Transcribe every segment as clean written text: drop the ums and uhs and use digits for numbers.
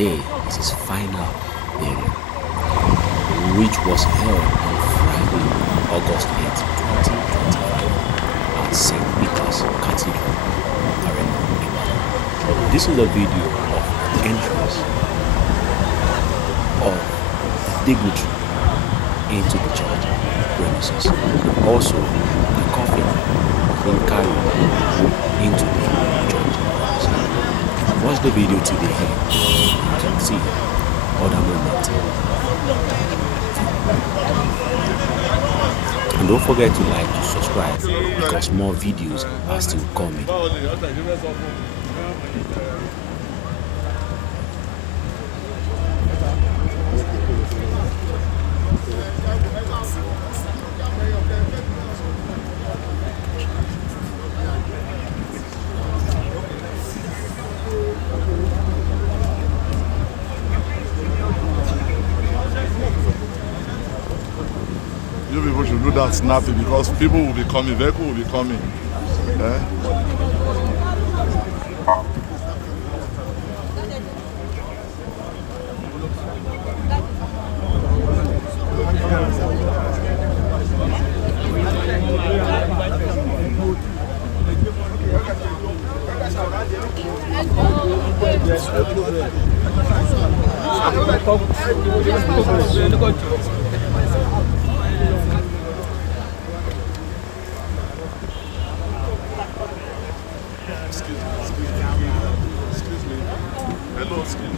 today is his final burial, which was held on Friday, August 8, 2025 at St. Peter's Cathedral Ibadan. This is a video of the entrance of dignitary into the church premises. Also, the coffin being carried into the church premises. Watch the video till the end. You can see other moments. And don't forget to like, to subscribe, because more videos are still coming. You people should do that snapping because people will be coming, vehicle will be coming. Excuse me. Hello, excuse me.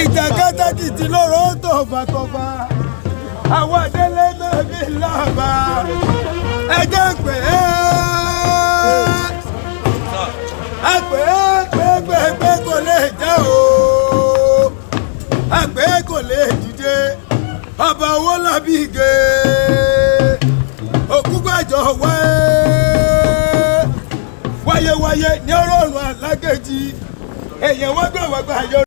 Ìjàkátàkìtì lọ́rọ̀ tó fàkọ́fà àwọn adélé náà bí láàbà ẹjẹ́ pé àpè kò lè jẹ́ o àpè kò lè dìde Ọba Owolabi Ige Òkúgbàjọ wáyé ní ọ̀rọ̀ ọ̀run Alákejì èèyàn wọ́n gbà yọ.